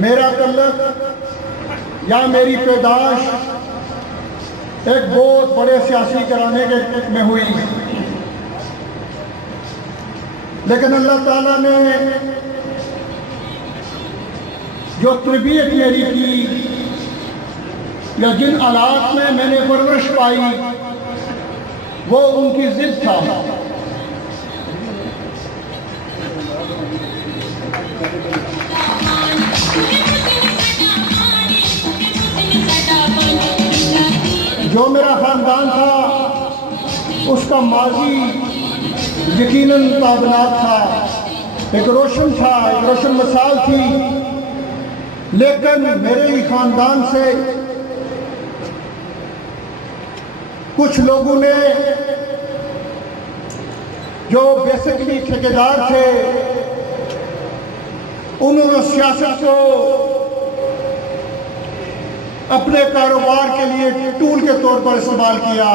मेरा तल्लुक या मेरी पैदाश एक बहुत बड़े सियासी घराने के में हुई, लेकिन अल्लाह ताला ने जो तरबियत मेरी की या जिन हालात में मैंने परवरिश पाई वो उनकी जिद था। जो मेरा ख़ानदान था उसका माजी यकीनन ताबनाक था, एक रोशन था, एक रोशन मिसाल थी, लेकिन मेरे ही ख़ानदान से कुछ लोगों ने जो बेसिकली ठेकेदार थे उन्होंने सियासत को अपने कारोबार के लिए टूल के तौर पर इस्तेमाल किया।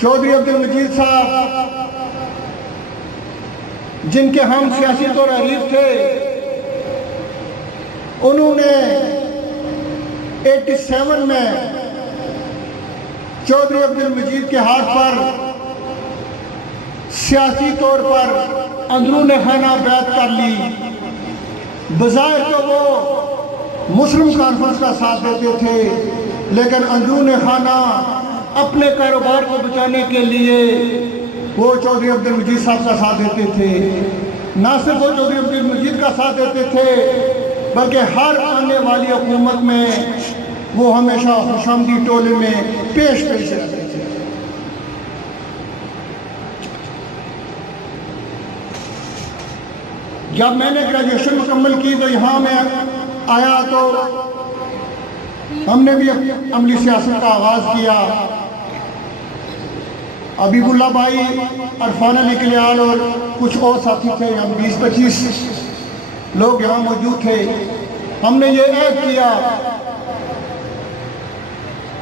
चौधरी अब्दुल मजीद साहब, जिनके हम सियासी तौर हरीफ थे, उन्होंने 87 में चौधरी अब्दुल मजीद के हाथ पर सियासी तौर पर अंदरून खाना बैत कर ली। बज़ाहिर तो वो मुस्लिम कॉन्फ्रेंस का साथ देते थे, लेकिन अंदरून खाना अपने कारोबार को बचाने के लिए वो चौधरी अब्दुल मजीद साहब का साथ देते थे। ना सिर्फ वो चौधरी अब्दुल मजीद का साथ देते थे, बल्कि हर आने वाली हुकूमत में वो हमेशा खुशामदी टोले में पेश रहते थे। जब मैंने ग्रेजुएशन मुकम्मल की तो यहाँ में आया तो हमने भी अमली सियासत का आगाज़ किया। अबीबुल्ला भाई, अरफान अली कल्याण और कुछ और साथी थे, हम 20-25 लोग यहाँ मौजूद थे। हमने ये ऐड किया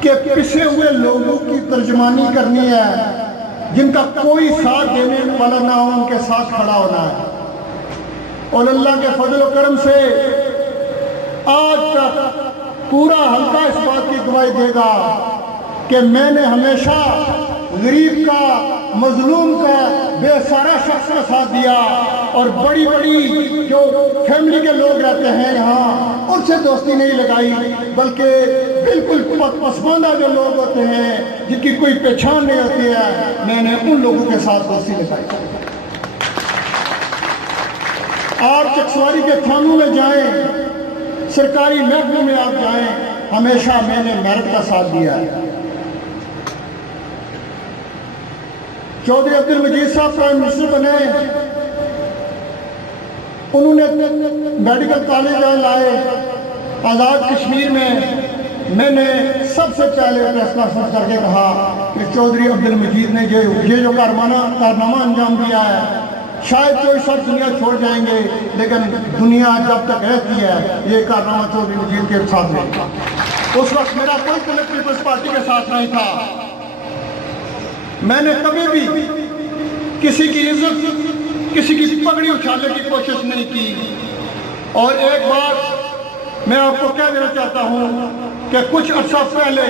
कि पिछे हुए लोगों की तर्जमानी करनी है, जिनका कोई साथ देने वाला ना हो, उनके साथ खड़ा होना है। और अल्लाह के फजल और करम से आज तक पूरा हल्का इस बात की गवाही देगा कि मैंने हमेशा गरीब का, मजलूम का, बेसहारा शख्स का साथ दिया। और बड़ी बड़ी जो फैमिली के लोग रहते हैं यहाँ, उनसे दोस्ती नहीं लगाई, बल्कि बिल्कुल पसमानदा जो लोग होते हैं, जिनकी कोई पहचान नहीं होती है, मैंने उन लोगों के साथ दोस्ती लगाई। आप चकसवारी के थानों में जाएं, सरकारी महकमों में आप जाएं, हमेशा मैंने मेरिट का साथ दिया है। चौधरी अब्दुल मजीद साहब प्राइम मिनिस्टर बने, उन्होंने मेडिकल कॉलेज लाए आज़ाद कश्मीर में। मैंने सबसे पहले प्रेस कॉन्फ्रेंस करके कहा कि चौधरी अब्दुल मजीद ने ये जो कारनामा अंजाम दिया है, शायद कोई सब दुनिया छोड़ जाएंगे, लेकिन दुनिया जब तक रहती है ये कारनामा चौधरी मजीद के साथ रहेगा। उस वक्त मेरा कोई तल्लुक पीपल्स पार्टी के साथ नहीं था। मैंने कभी भी किसी की इज्जत, किसी की पगड़ी उछालने की कोशिश नहीं की। और एक बात मैं आपको क्या देना चाहता हूं कि कुछ अर्सा पहले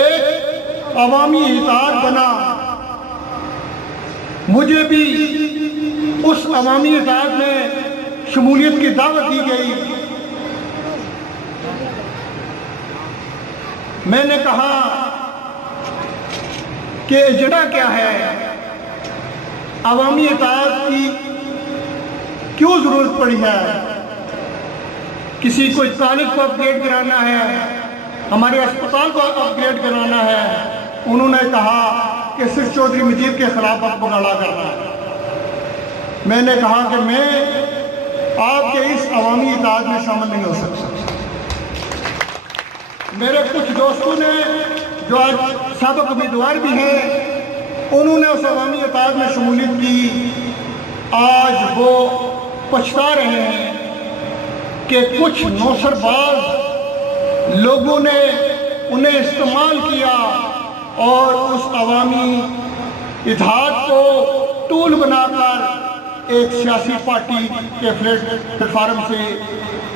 एक अवामी इत्तेहाद बना, मुझे भी उस अवामी इत्तेहाद में शमूलियत की दावत दी गई। मैंने कहा कि एजेंडा क्या है, अवामी इत्तेहाद की क्यों ज़रूरत पड़ी है, किसी कोई कॉलेज को अपग्रेड कराना है, हमारे अस्पताल को अपग्रेड कराना है। उन्होंने कहा कि सिर्फ चौधरी मजीद के खिलाफ आप बगाड़ा करना है। मैंने कहा कि मैं आपके इस अवामी इत्तेहाद में शामिल नहीं हो सकता। मेरे कुछ दोस्तों ने जो आज साबिक उम्मीदवार भी हैं, उन्होंने उस अवामी इत्तेहाद में शमूलियत की। आज वो पछता रहे हैं कि कुछ नौसरबाज लोगों ने उन्हें इस्तेमाल किया और उस अवामी इत्तेहाद को टूल बनाकर एक सियासी पार्टी के प्लेटफार्म से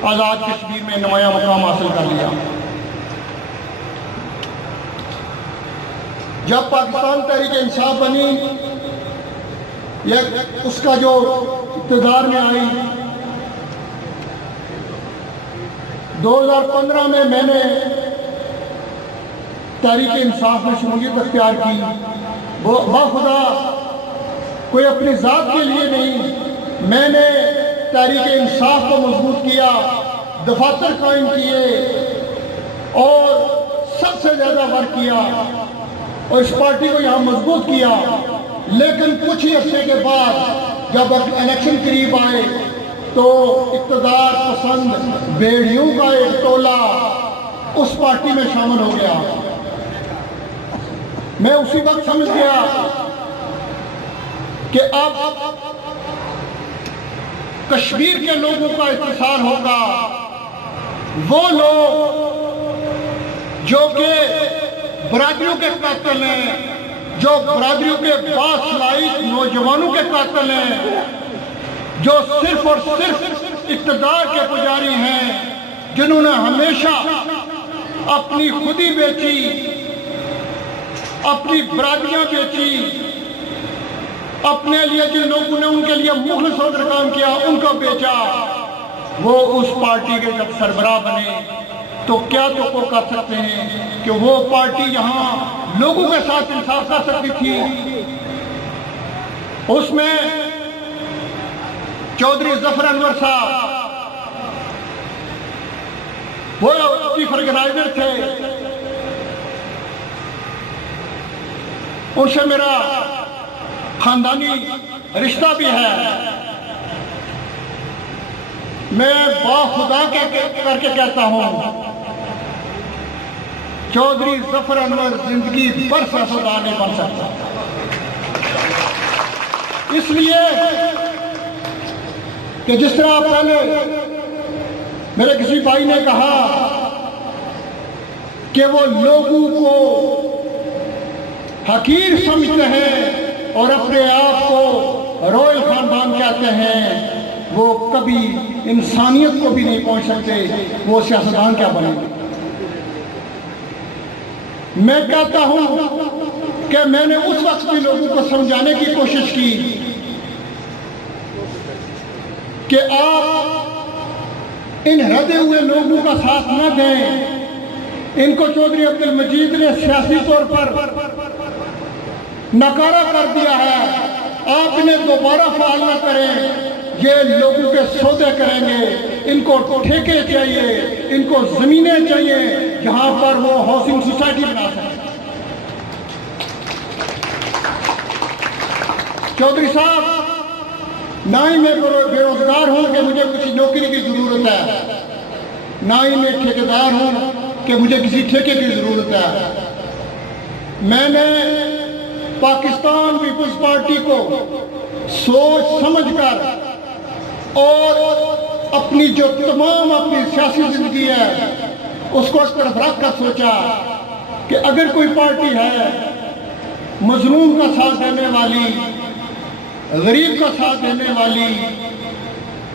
आज़ाद कश्मीर में नुमाया मुकाम हासिल कर लिया। जब पाकिस्तान तहरीक इंसाफ बनी या उसका जो इक़्तिदार में आई, 2015 में मैंने तहरीक इंसाफ में शमूलियत अख्तियार की। वो बाखुदा कोई अपनी ज़ात के लिए नहीं, मैंने तहरीक इंसाफ को मजबूत किया, दफातर कायम किए और सबसे ज़्यादा वर्क किया और इस पार्टी को यहाँ मजबूत किया। लेकिन कुछ ही अरसे के बाद जब इलेक्शन करीब आए तो इक़्तिदार पसंद बेड़ियों का एक टोला उस पार्टी में शामिल हो गया। मैं उसी वक्त समझ गया कि अब कश्मीर के लोगों का इत्तेसार होगा। वो लोग जो कि बरादरियों के कातिल हैं, जो बरादरियों के बासलाइक नौजवानों के कातिल हैं, जो सिर्फ और सिर्फ इक़्तिदार के पुजारी हैं, जिन्होंने हमेशा अपनी खुदी बेची, अपनी बरादरियां बेची, अपने लिए जिन लोगों ने उनके लिए मुखलिस होकर काम किया उनको बेचा, वो उस पार्टी के जब सरबराह बने तो क्या तो कर सकते हैं कि वो पार्टी यहाँ लोगों के साथ इंसाफ कर सकती थी। उसमें चौधरी जफर अनवर साहब वो चीफ ऑर्गेनाइजर थे, उनसे मेरा खानदानी रिश्ता भी है। मैं बाखुदा करके कहता हूं, चौधरी जफर अनवर जिंदगी भर सियासतदान नहीं बन सकता। इसलिए कि जिस तरह पहले मेरे किसी भाई ने कहा कि वो लोगों को हकीर समझते हैं और अपने आप को रॉयल खानदान कहते हैं, वो कभी इंसानियत को भी नहीं पहुंच सकते, वो सियासतदान क्या बनेंगे। मैं कहता हूं कि मैंने उस वक्त भी लोगों को समझाने की कोशिश की कि आप इन हृदय हुए लोगों का साथ न दें। इनको चौधरी अब्दुल मजीद ने सियासी तौर पर नकारा कर दिया है, आप इन्हें दोबारा फाल न करें। ये लोगों के सौदे करेंगे, इनको ठेके चाहिए, इनको जमीनें चाहिए जहां पर वो हाउसिंग सोसाइटी बना सके। चौधरी साहब, ना ही मैं बेरोजगार हूं कि मुझे किसी नौकरी की जरूरत है, ना ही मैं ठेकेदार हूं कि मुझे किसी ठेके की जरूरत है। मैंने पाकिस्तान पीपल्स पार्टी को सोच समझकर और अपनी जो तमाम अपनी सियासी जिंदगी है उसको इस तरफ रख कर सोचा कि अगर कोई पार्टी है मजलूम का साथ देने वाली, गरीब का साथ देने वाली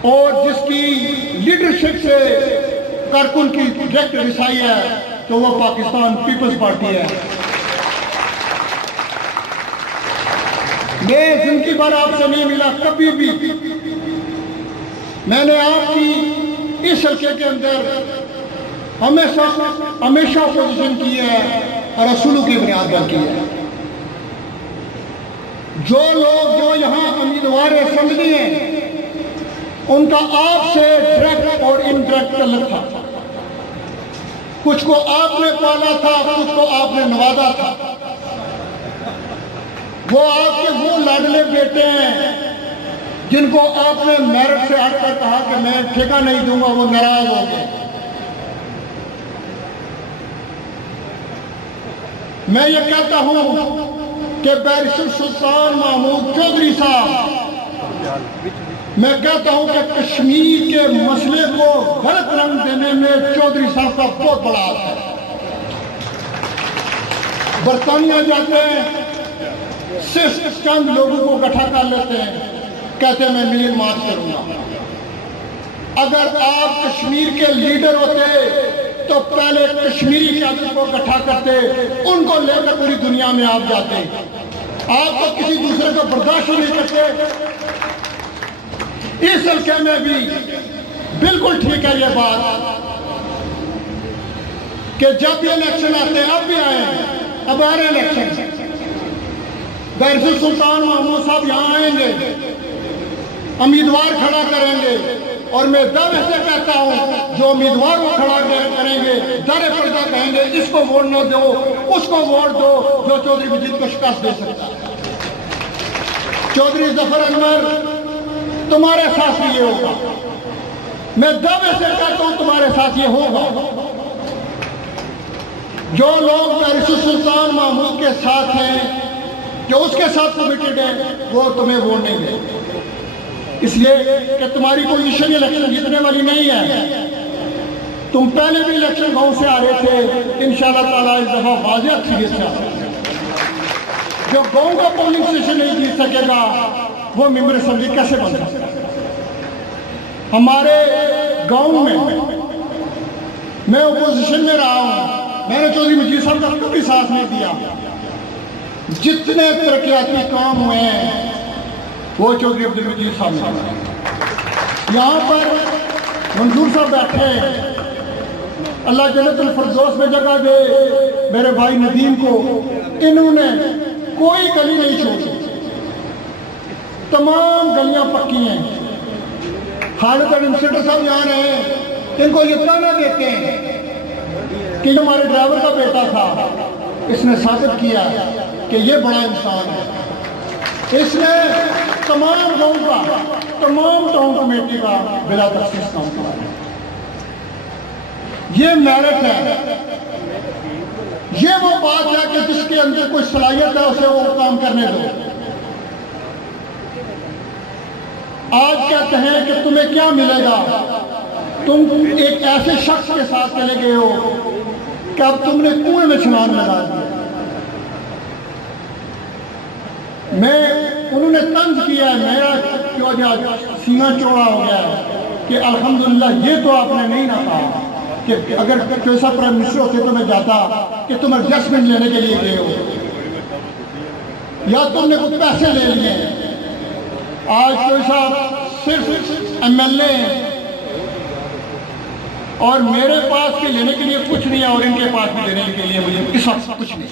और जिसकी लीडरशिप से कारकुन की डायरेक्ट रिसाई है, तो वह पाकिस्तान पीपल्स पार्टी है। मैं जिंदगी भर आपसे नहीं मिला कभी भी। मैंने आपकी इस हल्के के अंदर हमेशा अपोजिशन की है और असूलों की बुनियाद पर की है। जो लोग जो यहाँ उम्मीदवार असेंबली हैं उनका आपसे डायरेक्ट और इनडायरेक्ट ताल्लुक था। कुछ को आपने पाला था, कुछ को आपने नवाजा था। वो आपके वो लाडले बेटे हैं जिनको आपने मेरिट से हटकर कहा कि मैं ठेका नहीं दूंगा, वो नाराज हो गए। मैं ये कहता हूं कि बैरिस्टर सुल्तान महमूद चौधरी साहब, मैं कहता हूं कि कश्मीर के मसले को गलत रंग देने में चौधरी साहब का बहुत बड़ा हाथ है। बरतानिया जाते हैं, सिर्फ चंद लोगों को इकट्ठा कर लेते हैं, कहते मैं मिलियन मार्च करूंगा। अगर आप कश्मीर के लीडर होते तो पहले कश्मीरी क्यादत को इकट्ठा करते, उनको लेकर पूरी दुनिया में आप जाते। आप तो किसी दूसरे को बर्दाश्त नहीं करते। इस हल्के में भी बिल्कुल ठीक है ये बात कि जब भी इलेक्शन आते हैं, अब भी आए, अब आ रहे इलेक्शन, बैरिस्टर सुल्तान महमूद साहब यहाँ आएंगे, उम्मीदवार खड़ा करेंगे, और मैं दावे से कहता हूँ जो उम्मीदवार वो खड़ा करेंगे दारे पर्दा कहेंगे इसको वोट न दो, उसको वोट दो जो चौधरी मजीद को शिकस्त दे सकता है। चौधरी जफर अनवर तुम्हारे साथ भी ये होगा, मैं दावे से कहता हूँ तुम्हारे साथ ये होगा। जो लोग बैरिस्टर सुल्तान महमूद के साथ हैं, जो उसके साथ कमिटेड है, वो तुम्हें वोट नहीं देंगे, इसलिए कि तुम्हारी पोजीशन इलेक्शन जीतने वाली नहीं है। तुम पहले भी इलेक्शन गांव से आ रहे थे, इंशाल्लाह ताला इस दफा वाज़ेह अक्सरियत से आ रहे थे। जो गांव का पोलिंग स्टेशन नहीं जीत सकेगा वो मेंबर असेंबली कैसे बन सकता है? हमारे गांव में मैं अपोजिशन में रहा हूं, मैंने चौधरी मजीद साहब का कभी साथ नहीं दिया। जितने तरक्याती काम हुए हैं वो चौधरी अब्दुल मजीद साहब ने। यहाँ पर मंजूर साहब बैठे, अल्लाह जन्नतुल फिरदौस में जगह दे मेरे भाई नदीम को, इन्होंने कोई गली नहीं छोड़ी, तमाम गलियां पक्की हैं। खालिद एडमिनिस्ट्रेटर साहब यहाँ रहे, इनको ये ताना देते हैं कि हमारे ड्राइवर का बेटा था, इसने साबित किया कि ये बड़ा इंसान है, इसने तमाम गांव का, तमाम टाउन कमेटी का बिला तखसीस काम किया। ये मेरिट है, ये वो बात है कि जिसके अंदर कोई सलाहियत है उसे वो काम करने दो। आज कहते हैं कि तुम्हें क्या मिलेगा, तुम एक ऐसे शख्स के साथ चले गए हो कि अब तुमने कुएं में छलांग लगा दी। उन्होंने तंज किया है, मेरा क्यों सीना चौड़ा हो गया है कि अल्हम्दुलिल्लाह ये तो आपने नहीं ना कहा कि अगर कैसा प्राइम मिनिस्टर होते तो मैं जाता कि तुम एडजस्टमेंट लेने के लिए गए हो या तुमने कुछ पैसे ले लिए। आज कोई साहब सिर्फ एमएलए और मेरे पास के लेने के लिए कुछ नहीं है और इनके पास भी लेने के लिए मुझे इस वक्त कुछ नहीं।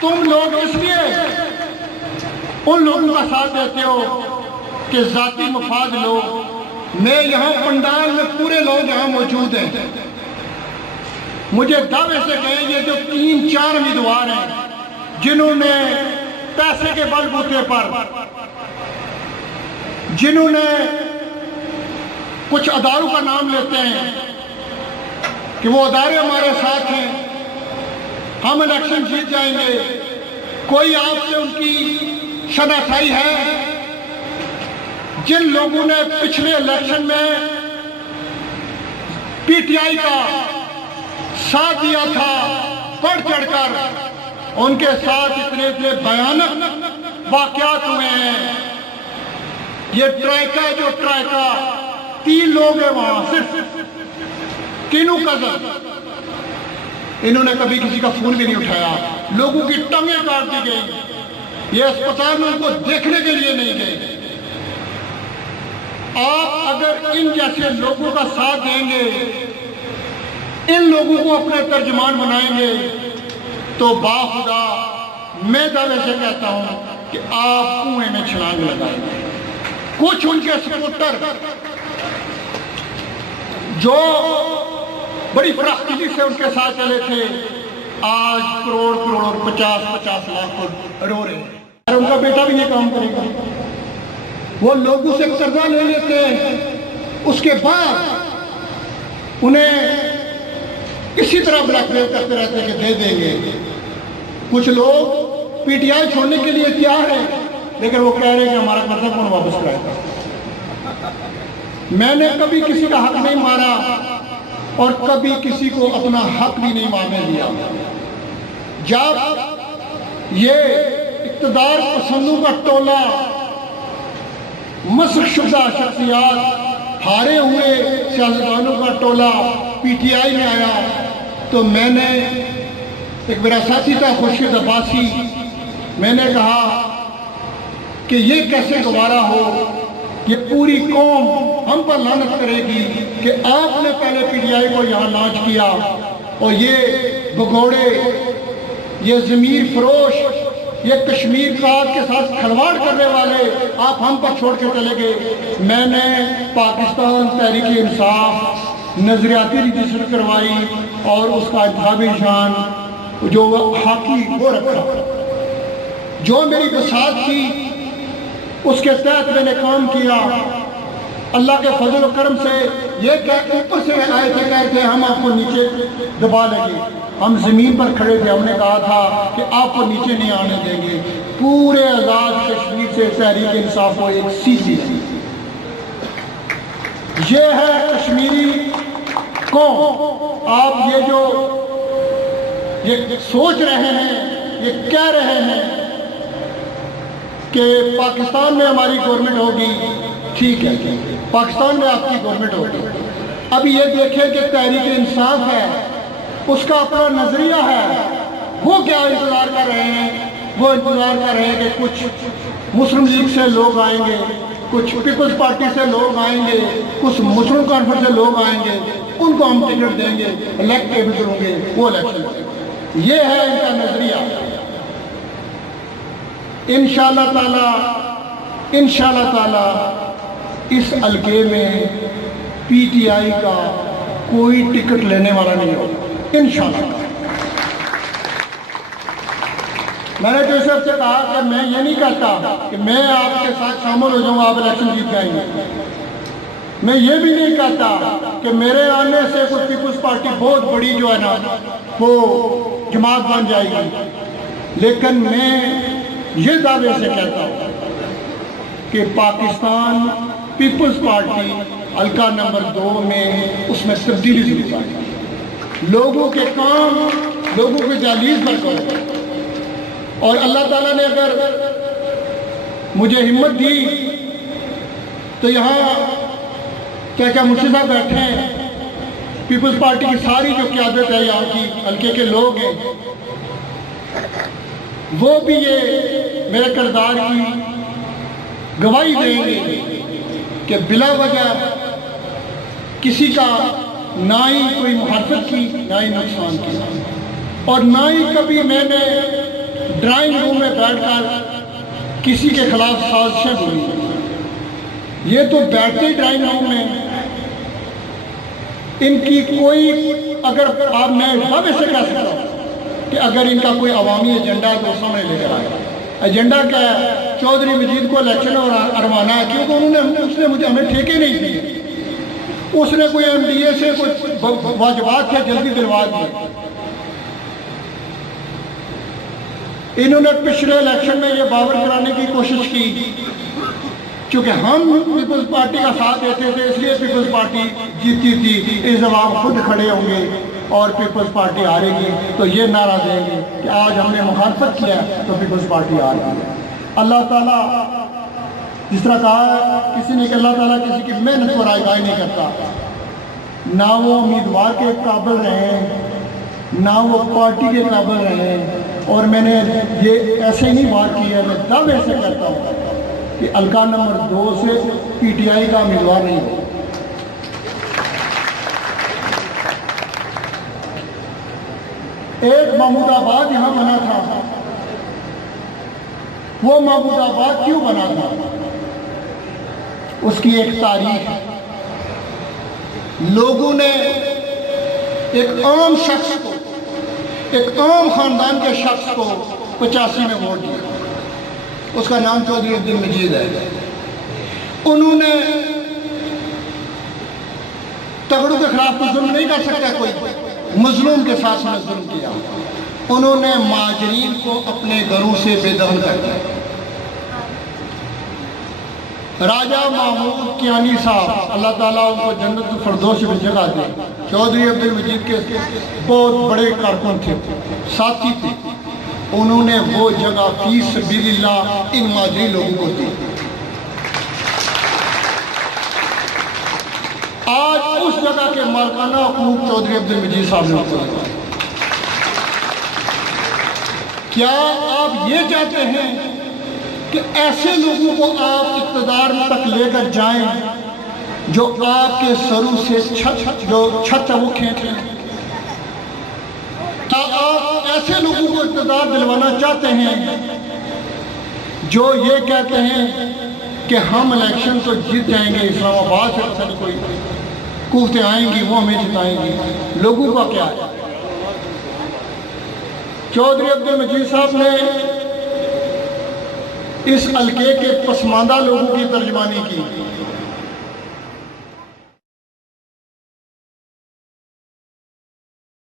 तुम लोग इसलिए उन लोगों का साथ देते हो कि जाती मफाद लो। मैं यहाँ पंडाल में पूरे लोग यहाँ मौजूद हैं, मुझे दावे से कहें ये जो 3-4 उम्मीदवार हैं जिन्होंने पैसे के बलबूते पर, जिन्होंने कुछ अदारों का नाम लेते हैं कि वो अदारे हमारे साथ हैं, हम इलेक्शन जीत जाएंगे, कोई आपसे उनकी शनाख्ताई है? जिन लोगों ने पिछले इलेक्शन में पीटीआई का साथ दिया था बढ़ चढ़कर, उनके साथ इतने इतने भयानक वाकयात हुए हैं। ये ट्राइका, जो ट्राइका 3 लोग हैं वहां, सिर्फ तीनों कजन, इन्होंने कभी किसी का फोन भी नहीं उठाया, लोगों की टांगें काट दी गई, ये अस्पताल में उनको देखने के लिए नहीं गए। आप अगर इन जैसे लोगों का साथ देंगे, इन लोगों को अपने तर्जमान बनाएंगे, तो बाखुदा मैं दावे से कहता हूं कि आप कुएं में छलांग लगाएंगे। कुछ उनके सपोर्टर जो बड़ी फराख्ती से उनके साथ चले थे, आज करोड़ करोड़ 50-50 लाख को रो रहे हैं। उनका बेटा भी ये काम करेगा। वो लोगों से कर्जा ले लेते हैं, उसके बाद उन्हें इसी तरह ब्लैकमेल करते रहते हैं कि दे देंगे। कुछ लोग पीटीआई छोड़ने के लिए तैयार है, लेकिन वो कह रहे हैं कि हमारा कर्जा कौन वापस कराएगा। मैंने कभी किसी का हक नहीं मारा और कभी किसी को अपना हक भी नहीं मारने दिया। जब ये इक़्तिदार पसंदों का टोला मस्क शुदा शख्सियात, हारे हुए सियासतदानों का टोला पीटीआई में आया तो मैंने, एक मेरा साथी था खुर्शीद अब्बासी, मैंने कहा कि ये कैसे गवारा हो, ये पूरी कौम हम पर लानत करेगी कि आपने पहले पीटीआई को यहाँ लॉन्च किया और ये भगोड़े, ये ज़मीर फरोश, ये कश्मीर काग के साथ खिलवाड़ करने वाले आप हम पर छोड़ के चले गए। मैंने पाकिस्तान तहरीक इंसाफ नजरियाती रजिस्टर करवाई और उसका इंतखाबी निशान जो हाकी वो रखा। जो मेरी बसात थी उसके तहत मैंने काम किया। अल्लाह के फजल और करम से ये कह ऊपर से आए थे, कहते हम आपको नीचे दबा लेंगे। हम ज़मीन पर खड़े थे, हमने कहा था कि आपको नीचे नहीं आने देंगे। पूरे आज़ाद कश्मीर से तहरीक इंसाफ को एक सीख दी। ये है कश्मीरी कौम। आप ये सोच रहे हैं, ये कह रहे हैं कि पाकिस्तान में हमारी गवर्नमेंट होगी, ठीक है, पाकिस्तान में आपकी गवर्नमेंट होगी। अब ये देखें कि तहरीक इंसाफ है, उसका अपना नजरिया है, वो क्या इंतजार कर रहे हैं? वो इंतजार कर रहे हैं कि कुछ मुस्लिम लीग से लोग आएंगे, कुछ पीपल्स पार्टी से लोग आएंगे, कुछ मुस्लिम कॉन्फ्रेंस से लोग आएंगे, उनको हम टिकट देंगे, इलेक्टेबल होंगे, वो इलेक्शन। ये है इनका नजरिया। इंशाअल्लाह ताला इस हल्के में पीटीआई का कोई टिकट लेने वाला नहीं होगा इंशाअल्लाह। मैंने तो इस से कहा कि मैं ये नहीं कहता कि मैं आपके साथ शामिल हो जाऊंगा, आप इलेक्शन जीत जाएंगे। मैं ये भी नहीं कहता कि मेरे आने से कुछ पीपल्स पार्टी बहुत बड़ी जो है ना वो जमात बन जाएगी। लेकिन मैं ये दावे से कहता हूँ कि पाकिस्तान पीपल्स पार्टी हल्का नंबर 2 में उसमें तब्दीली जरूर आएगी। लोगों के काम, लोगों के जालीज पर करो। और अल्लाह ताला ने अगर मुझे हिम्मत दी तो यहाँ क्या मुर्शिद साहब बैठे हैं, पीपल्स पार्टी की सारी जो क़यादत है यहाँ की हल्के के लोग हैं, वो भी ये मेरे किरदार की गवाही देंगे कि बिला वजह किसी का ना ही कोई मुहाफत की, ना ही नुकसान की, और ना ही कभी मैंने ड्राइंग रूम में बैठकर किसी के खिलाफ साजिशें बुनी। ये तो बैठते ड्राइंग रूम में इनकी कोई, अगर आप मैं दावे से कह सकता हूँ कि अगर इनका कोई अवामी एजेंडा है तो सामने लेकर आएगा। एजेंडा क्या है? चौधरी मजीद को इलेक्शन और अरवाना है, क्योंकि उसने मुझे हमें ठेके नहीं दिए। उसने कोई MDA से कोई वाजबात थे जल्दी दिलवा दिए। इन्होंने पिछले इलेक्शन में ये बावर कराने की कोशिश की, क्योंकि हम पीपल्स पार्टी का साथ देते थे इसलिए पीपल्स पार्टी जीती थी। इस जवाब खुद खड़े होंगे और पीपल्स पार्टी हारेगी तो ये नारा देंगे कि आज हमने मुखालफत किया तो पीपल्स पार्टी हार गई। अल्लाह ताला जिस तरह कहा है किसी ने कि अल्लाह ताला किसी की मेहनत को रायगाही नहीं करता। ना वो उम्मीदवार के काबिल रहे, ना वो पार्टी के काबिल रहे। और मैंने ये ऐसे ही नहीं बात की है, मैं दावे से कहता हूँ कि हल्का नंबर 2 से पीटीआई का उम्मीदवार नहीं हो। एक महमूदाबाद यहाँ बना था, वो महमूदाबाद क्यों बना था उसकी एक तारीख है। लोगों ने एक आम शख्स को, एक आम खानदान के शख्स को 85 में वोट दिया। उसका नाम चौधरी अब्दुल मजीद है। उन्होंने तगड़ों के खिलाफ तो जुल्म नहीं कर सकता कोई, मजलूम के साथ में जुल्म किया। उन्होंने माजरीन को अपने घरों से बेदखल कर दिया। राजा महमूद कियानी साहब, अल्लाह ताला उनको जन्नत फिरदौस में जगह दे, चौधरी अब्दुल मजीद के बहुत बड़े कारकुन थे, साथी थे। उन्होंने वो जगह फी सबिलिल्लाह इन माजरी लोगों को दी। आज उस जगह के मालिकाना हकूक चौधरी अब्दुल मजीद साहब ने आपको दिए। क्या आप ये चाहते हैं कि ऐसे लोगों को आप इक़्तिदार तक लेकर जाएं जो आपके सरों से छत है वो खींच लें? क्या आप ऐसे लोगों को इक़्तिदार दिलवाना चाहते हैं जो ये कहते हैं कि हम इलेक्शन तो जीत जाएंगे, इस्लामाबाद से पता नहीं कोई कुफ्ते आएंगी वो हमें जिताएंगी? लोगों का क्या है? चौधरी अब्दुल मजीद साहब ने इस हल्के के पसमानदा लोगों की तर्जमानी की।